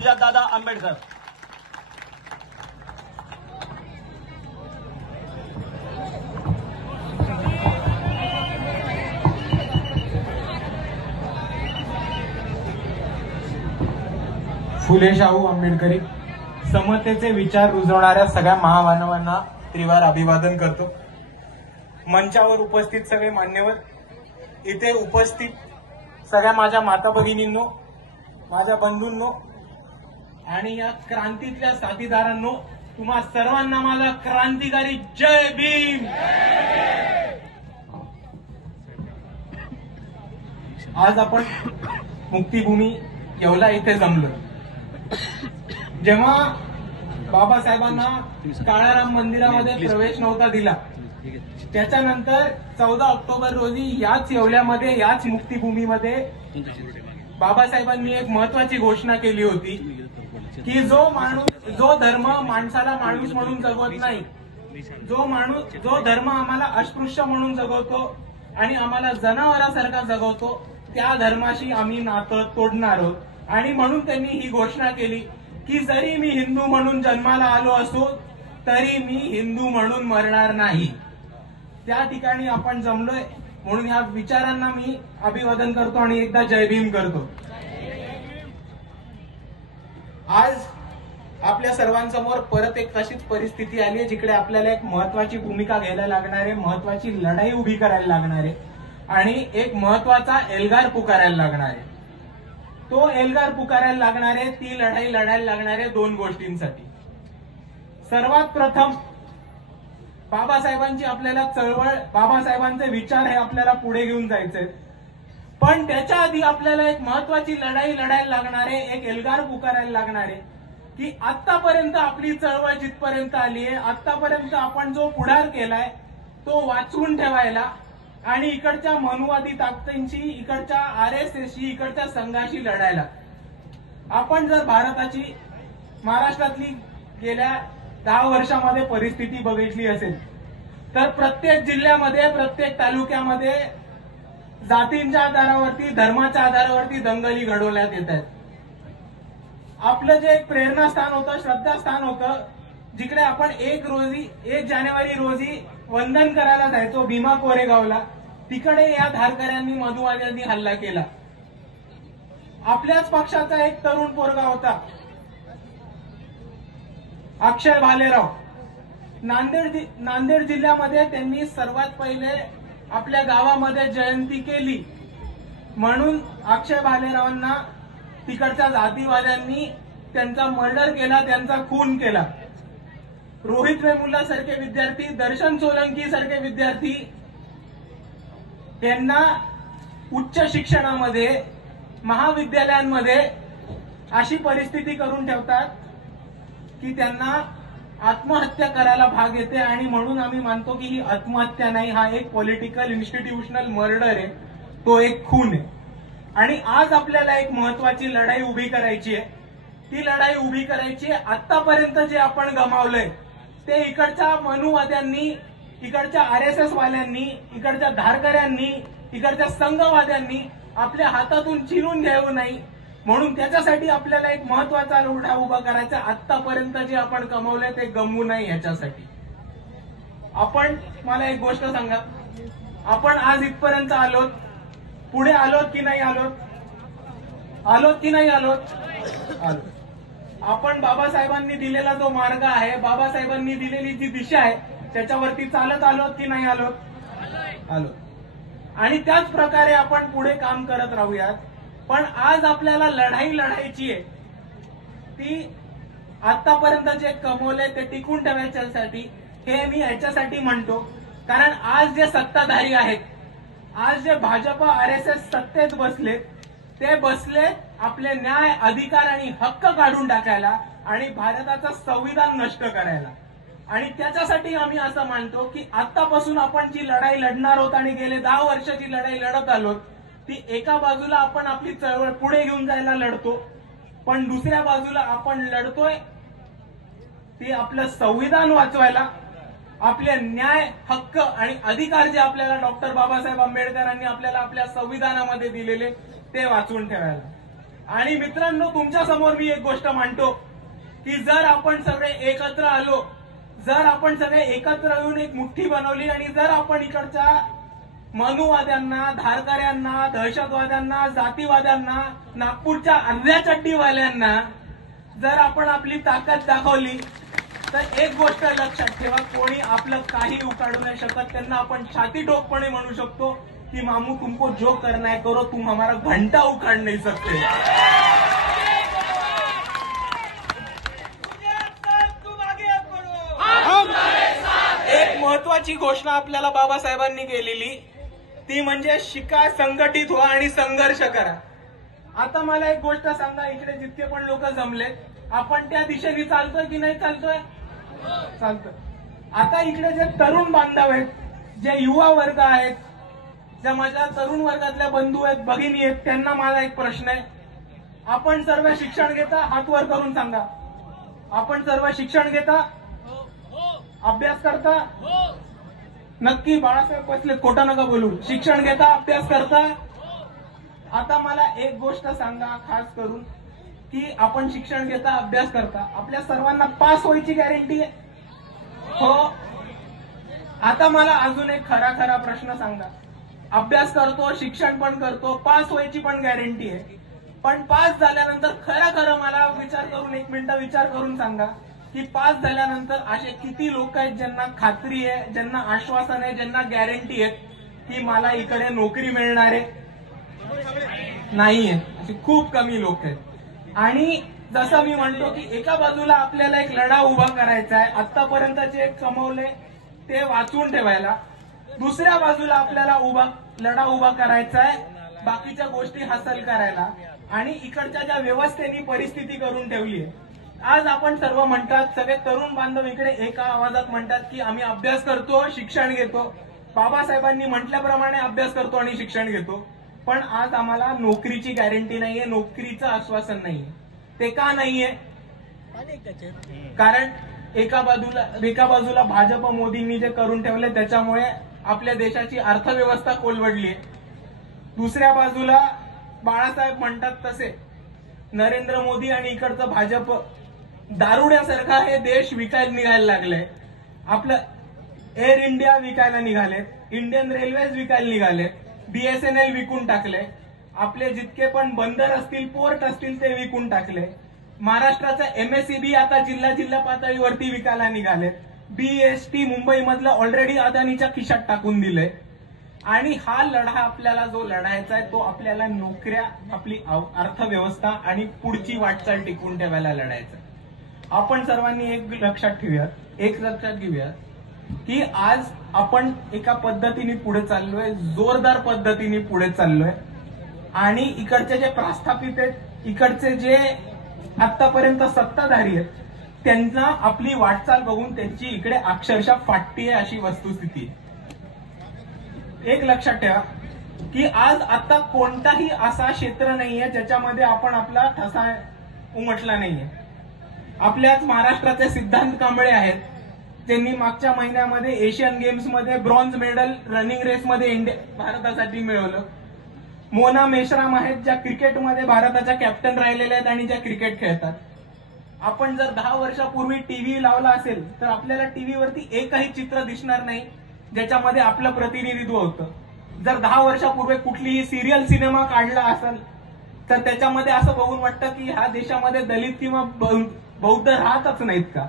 दादा आंबेडकर। फुले शाहू आंबेडकरी समतेचे विचार रुजवणाऱ्या सगळ्या महामानवांना त्रिवार अभिवादन करतो। मंचावर उपस्थित सगळे मान्यवर, इथे उपस्थित सगळ्या माझ्या माता भगिनींनो, माझ्या बंधूंनो आणि या क्रांतीतल्या साथीदारांनो, तुम्हा सर्वांना माझा क्रांतिकारी जय भीम। आज आपण मुक्तीभूमी येवला इथे जमलो। जेव्हा बाबासाहेबांना काळाराम मंदिरामध्ये प्रवेश नव्हता दिला, त्याच्यानंतर 14 ऑक्टोबर रोजी याच येवल्यामध्ये, याच मुक्तीभूमीमध्ये बाबासाहेबांनी एक महत्वाची घोषणा केली होती की जो धर्म माणसाला माणूस म्हणून जगवत नाही, जो धर्म आम्हाला अस्पृश्य म्हणून जगवतो आणि आम्हाला जनावरांसारखा जगवतो, त्या धर्माशी आम्ही नातं तोडणार आहोत। आणि म्हणून त्यांनी ही घोषणा केली की जरी मी हिंदू म्हणून जन्माला आलो असो तरी मी हिंदू म्हणून मरणार नाही। त्या ठिकाणी आपण जमलोय, म्हणून या विचारांना मी अभिवादन करतो आणि एकदा जय भीम करतो। आज आपल्या सर्वांसमोर परत एक अशीच परिस्थिती आली आहे जिकडे आपल्याला एक महत्वाची भूमिका घ्यायला लागणार आहे, महत्वाची लढाई उभी करायला लागणार आहे आणि एक महत्वाचा एल्गार पुकारायला लागणार आहे। तो एल्गार पुकारायला लागणार आहे, ती लढाई लढायला लागणार आहे दोन गोष्टींसाठी। सर्वात प्रथम बाबासाहेबांची आपल्याला चळवळ, बाबासाहेबांचे विचार हे आपल्याला पुढे घेऊन जायचे, पण त्याच्या आधी आपल्याला एक महत्वाची लढाई लढायला लागणार आहे, एक एल्गार पुकारायला लागणार आहे की आतापर्यंत आपली चळवळ जिथपर्यंत आली आहे, आतापर्यंत आपण जो पुढार केलाय तो वाचवून ठेवायला आणि इकडच्या मनुवादी ताकदींशी, इकडच्या आरएसएसशी, इकडच्या संघाशी लढायला। आपण जर भारताची, महाराष्ट्रातली गेल्या 10 वर्षामध्ये परिस्थिती बघितली असेल तर प्रत्येक जिल्ह्यामध्ये, प्रत्येक तालुक्यामध्ये जातींच्या आधारावरती, धर्माच्या आधारावरती दंगली घडवण्यात येत आहेत। आपलं जे एक प्रेरणास्थान होतं, श्रद्धास्थान होतं, जिकडे आपण 1 जानेवारी रोजी वंदन करायला जायचो भीमा कोरेगावला, तिकडे या धारकऱ्यांनी, मधुवाद्यांनी हल्ला केला। आपल्याच पक्षाचा एक तरुण पोरगा होता, अक्षय भालेराव, नांदेड जिल्ह्यामध्ये त्यांनी सर्वात पहिले आपल्या गावामध्ये जयंती केली, म्हणून अक्षय भालेरावांना तिकडच्या जातीवाद्यांनी त्यांचा मर्डर केला, त्यांचा खून केला। रोहित वेमुल्ला सारखे विद्यार्थी, दर्शन सोलंकी सारखे विद्यार्थी त्यांना उच्च शिक्षणामध्ये, महाविद्यालयांमध्ये अशी परिस्थिती करून ठेवतात की त्यांना आत्महत्या करायला भाग येते। आणि म्हणून आम्ही मानतो की ही आत्महत्या नाही, हा एक पॉलिटिकल इन्स्टिट्यूशनल मर्डर आहे, तो एक खून आहे। आणि आज आपल्याला एक महत्वाची लढाई उभी करायची आहे। ती लढाई उभी करायची आहे, आतापर्यंत जे आपण गमावलंय ते इकडच्या मनुवाद्यांनी, इकडच्या आरएसएस वाल्यांनी, इकडच्या धारकऱ्यांनी, इकडच्या संघवाद्यांनी आपल्या हातातून चिरून घेऊ नाही, म्हणून त्याच्यासाठी आपल्याला एक महत्वाचा लढा उभा करायचा। आतापर्यंत जे आपण कमवलंय ते गमवू नाही याच्यासाठी। आपण, मला एक गोष्ट सांगा, आपण आज इथपर्यंत आलोत, पुढे आलोत की नाही आलोत? आलोत की नाही आलोत? आलोत। आपण बाबासाहेबांनी दिलेला जो मार्ग आहे, बाबासाहेबांनी दिलेली जी दिशा आहे, त्याच्यावरती चालत आलोत की नाही आलोत? आलोत। आणि त्याच प्रकारे आपण पुढे काम करत राहूयात। पण आज आपल्याला लढाई लढायची आहे, ती आतापर्यंत जे कमवले ते टिकून ठेवायच्यासाठी। हे मी याच्यासाठी म्हणतो कारण आज जे सत्ताधारी आहेत, आज जे भाजप, आरएसएस सत्तेत बसले, ते बसले आपले न्याय, अधिकार आणि हक्क काढून टाकायला आणि भारताचं संविधान नष्ट करायला। आणि त्याच्यासाठी आम्ही असं मानतो की आतापासून आपण जी लढाई लढणार आहोत आणि गेले 10 वर्षाची लढाई लढत आलो, ती एका बाजूला आपण आपली चळवळ पुढे घेऊन जायला लढतो, पण दुसऱ्या बाजूला आपण लढतोय ती आपलं संविधान वाचवायला, आपले न्याय, हक्क आणि अधिकार जे आपल्याला डॉक्टर बाबासाहेब आंबेडकरांनी आपल्याला आपल्या संविधानामध्ये दिलेले ते वाचवून ठेवायला। आणि मित्रांनो, तुमच्या समोर मी एक गोष्ट मांडतो की जर आपण सगळे एकत्र आलो, जर आपण सगळे एकत्र येऊन एक मुठ्ठी बनवली आणि जर आपण इकडच्या मनुवाद्यांना, धारकऱ्यांना, दहशतवाद्यांना, जातीवाद्यांना, नागपूरच्या अर्ध्या चड्डीवाल्यांना जर आपण आपली ताकद दाखवली तर एक गोष्ट लक्षात ठेवा, कोणी आपलं काही उकाडू नाही शकत. त्यांना आपण छाती ठोकपणे म्हणू शकतो कि मामू तुमको जो करना है करो, तुम हमारा घंटा उखाड़ नहीं सकते. एक महत्वाची घोषणा आपल्याला बाबासाहेबांनी केलेली ती म्हणजे शिका, संघटित व्हा आणि संघर्ष करा. आता मला एक गोष्ट सांगा, इकडे जितके पण लोक जमलेत, आपण त्या दिशेने चालतोय की नाही चालतोय? चालतोय. आता इकडे जे तरुण बांधव आहेत, जे युवा वर्ग आहेत, ज्या माझ्या तरुण वर्गातल्या बंधू आहेत, भगिनी आहेत, त्यांना मला एक प्रश्न आहे. आपण सर्व शिक्षण घेता? हात वर करून सांगा. आपण सर्व शिक्षण घेता? अभ्यास करता? नक्की बाळासाहेब बसले, खोटा नका बोलू. शिक्षण घेता, अभ्यास करता? आता मला एक गोष्ट सांगा खास करून, की आपण शिक्षण घेता, अभ्यास करता, आपल्या सर्वांना पास व्हायची गॅरंटी आहे? हो. आता मला अजून एक खरा प्रश्न सांगा. अभ्यास करतो, शिक्षण पण करतो, पास व्हायची पण गॅरंटी आहे, पण पास झाल्यानंतर खरं मला विचार करून, एक मिनिट विचार करून सांगा की पास झाल्यानंतर असे किती लोक आहेत ज्यांना खात्री आहे, ज्यांना आश्वासन आहे, ज्यांना गॅरंटी आहे की मला इकडे नोकरी मिळणार आहे? नाहीये. असे खूप कमी लोक आहेत. आणि जसं मी म्हणतो की एका बाजूला आपल्याला एक लढा उभा करायचा आहे, आतापर्यंत जे कमवले ते वाचवून ठेवायला, दुसऱ्या बाजूला आपल्याला लढा उभा करायचा आहे बाकीच्या गोष्टी हासिल करायला. आणि इकडच्या ज्या व्यवस्थेने परिस्थिती करून ठेवली आहे, आज आपण सर्व म्हणतात, सगळे तरुण बांधव इकडे एका आवाजात म्हणतात की आम्ही अभ्यास करतो, शिक्षण घेतो, बाबासाहेबांनी म्हटल्याप्रमाणे अभ्यास करतो आणि शिक्षण घेतो, पण आज आम्हाला नोकरीची गॅरंटी नाहीये, नोकरीचं आश्वासन नाहीये. ते का नाहीये? कारण एका बाजूला भाजप मोदींनी जे करून ठेवले त्याच्यामुळे आपल्या देशाची अर्थव्यवस्था कोलवडली आहे. दुसऱ्या बाजूला बाळासाहेब म्हणतात तसे नरेंद्र मोदी आणि इकडचं भाजप दारुड्यासारखा हे देश विकायला निघायला लागलंय. आपलं एअर इंडिया विकायला निघालेत, इंडियन रेल्वेज विकायला निघालेत, BSNL विकून टाकले, आपले जितके पण बंदर असतील, पोर्ट असतील ते विकून टाकले, महाराष्ट्राचं MSEB आता जिल्हा पातळीवरती विकायला निघाले, BEST मुंबई मधलं ऑलरेडी अदानीच्या खिशात टाकून दिलंय. आणि हा लढा आपल्याला जो लढायचा आहे तो आपल्याला नोकऱ्या, आपली अर्थव्यवस्था आणि पुढची वाटचाल टिकवून ठेवायला लढायचा. आपण सर्वांनी एक लक्षात घेऊया की आज आपण एका पद्धतीने पुढे चाललोय, जोरदार पद्धतीने पुढे चाललोय. आणि इकडचे जे प्रस्थापित आहेत, इकडचे जे आतापर्यंत सत्ताधारी आहेत, त्यांना आपली वाटचाल बघून त्यांची इकडे अक्षरशः फाटतीये अशी वस्तुस्थिती. एक लक्षात ठेवा की आज आता कोणताही असा क्षेत्र नाहीये ज्याच्यामध्ये आपण आपला ठसा उमटला नाहीये. आपल्याच महाराष्ट्राचे सिद्धांत कांबळे आहेत, त्यांनी मागच्या महिन्यामध्ये एशियन गेम्स मध्ये ब्रॉन्झ मेडल रनिंग रेसमध्ये भारतासाठी मिळवलं. मोना मेश्राम आहेत, ज्या क्रिकेटमध्ये भारताच्या कॅप्टन राहिलेल्या आहेत आणि ज्या क्रिकेट खेळतात. आपण जर 10 वर्षापूर्वी टीव्ही लावला असेल तर आपल्याला टीव्हीवरती एकही चित्र दिसणार नाही ज्याच्यामध्ये आपलं प्रतिनिधित्व होतं. जर 10 वर्षापूर्वी कुठलीही सिरियल सिनेमा काढला असेल तर त्याच्यामध्ये असं बघून वाटतं की ह्या देशामध्ये दलित किंवा बौद्ध राहतच नाहीत का.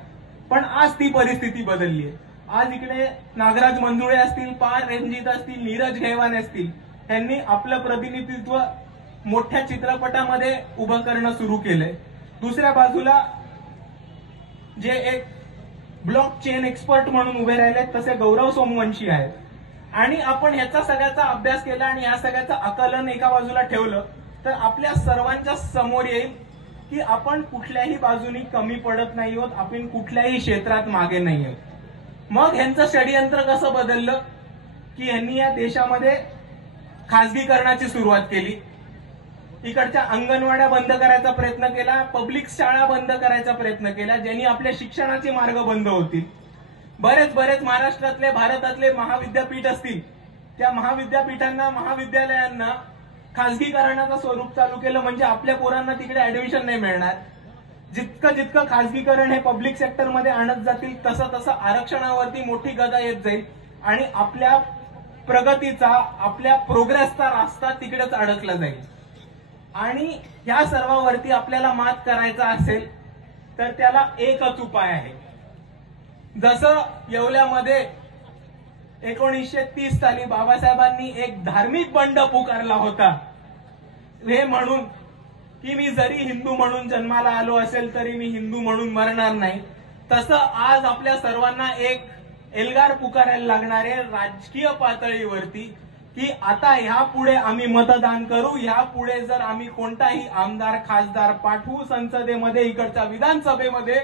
पण आज ती परिस्थिती बदलली आहे. आज इकडे नागराज मंजुळे असतील, पार रणजित असतील, नीरज घेवान असतील, त्यांनी आपलं प्रतिनिधित्व मोठ्या चित्रपटामध्ये उभं करणं सुरू केलंय. दुसऱ्या बाजूला जे एक ब्लॉक चेन एक्सपर्ट म्हणून उभे राहिले तसे गौरव सोमवंशी आहेत. आणि आपण ह्याचा सगळ्याचा अभ्यास केला आणि या सगळ्याचं आकलन एका बाजूला ठेवलं तर आपल्या सर्वांच्या समोर येईल की आपण कुठल्याही बाजूनी कमी पडत नाही आहोत, आपण कुठल्याही क्षेत्रात मागे नाही आहोत. मग ह्यांचं षडयंत्र कसं बदललं की ह्यांनी या देशामध्ये खासगीकरणाची सुरुवात केली. इकडच्या अंगणवाड्या बंद करायचा प्रयत्न केला, पब्लिक शाळा बंद करायचा प्रयत्न केला, ज्यांनी आपल्या शिक्षणाचे मार्ग बंद होतील. बरेच महाराष्ट्रातले, भारतातले महाविद्यापीठ असतील, त्या महाविद्यापीठांना, महाविद्यालयांना खासगीकरणाचं स्वरूप चालू केलं म्हणजे आपल्या पोरांना तिकडे ऍडमिशन नाही मिळणार. जितकं जितकं खासगीकरण हे पब्लिक सेक्टरमध्ये आणत जातील तसं तसं आरक्षणावरती मोठी गदा येत जाईल आणि आपल्या प्रगतीचा, आपल्या प्रोग्रेसचा रस्ता तिकडेच अडकला जाईल. आणि ह्या सर्वांवरती आपल्याला मात करायचा असेल तर त्याला एकच उपाय आहे. जसं येवल्यामध्ये 1930 साली बाबासाहेबांनी एक धार्मिक बंड पुकारला होता, हे म्हणून की मी जरी हिंदू म्हणून जन्माला आलो असेल तरी मी हिंदू म्हणून मरणार नाही, तसं आज आपल्या सर्वांना एक एल्गार पुकारायला लागणार आहे राजकीय पातळीवरती की आता ह्यापुढे आम्ही मतदान करू, ह्यापुढे जर आम्ही कोणताही आमदार खासदार पाठवू संसदेमध्ये, इकडच्या विधानसभेमध्ये,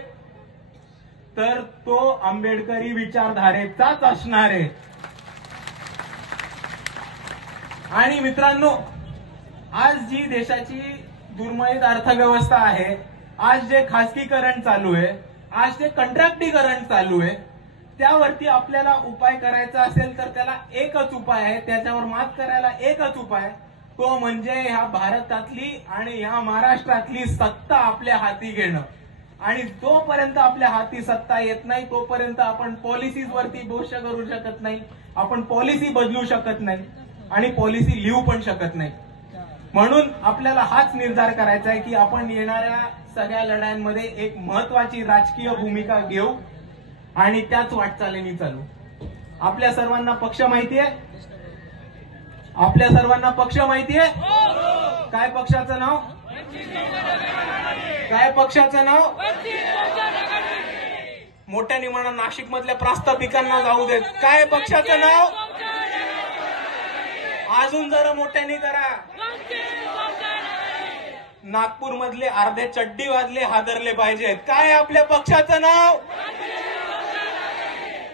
तर तो आंबेडकरी विचारधारेचाच असणार आहे. आणि मित्रांनो, आज जी देशाची दुर्मिळ अर्थव्यवस्था आहे, आज जे खासगीकरण चालू आहे, आज जे कंत्राटीकरण चालू आहे, त्यावरती आपल्याला उपाय करायचा असेल तर त्याला एकच उपाय आहे, त्याच्यावर मात करायला एकच उपाय, तो म्हणजे ह्या भारतातली आणि ह्या महाराष्ट्रातली सत्ता आपल्या हाती घेणं. आणि जोपर्यंत आपल्या हाती सत्ता येत नाही तोपर्यंत आपण पॉलिसीज वरती भाष्य करू शकत नाही, आपण पॉलिसी बदलू शकत नाही आणि पॉलिसी लिहू पण शकत नाही. म्हणून आपल्याला हाच निर्धार करायचा आहे की आपण येणाऱ्या सगळ्या लढ्यांमध्ये एक महत्वाची राजकीय भूमिका घेऊ आणि त्याच वाटचालीने चालू. आपल्या सर्वांना पक्ष माहितीये? आपल्या सर्वांना पक्ष माहितीये? काय पक्षाचं नाव? काय पक्षाचं नाव? मोठ्याने म्हणा, नाशिक मधल्या प्रास्ताविकांना जाऊ देत. काय पक्षाचं नाव? अजून जरा मोठ्याने करा. नागपूर मधले अर्धे चड्डी वाजले हादरले पाहिजेत. काय आपल्या पक्षाचं नाव?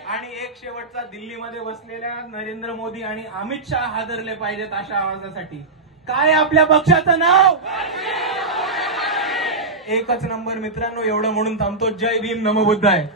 आणि एक शेवटचा, दिल्लीमध्ये बसलेल्या नरेंद्र मोदी आणि अमित शहा हादरले पाहिजेत अशा आवाजासाठी. काय आपल्या पक्षाचं नाव? एकच नंबर. मित्रांनो, एवढं म्हणून थांबतो. जय भीम, नमो बुद्धाय.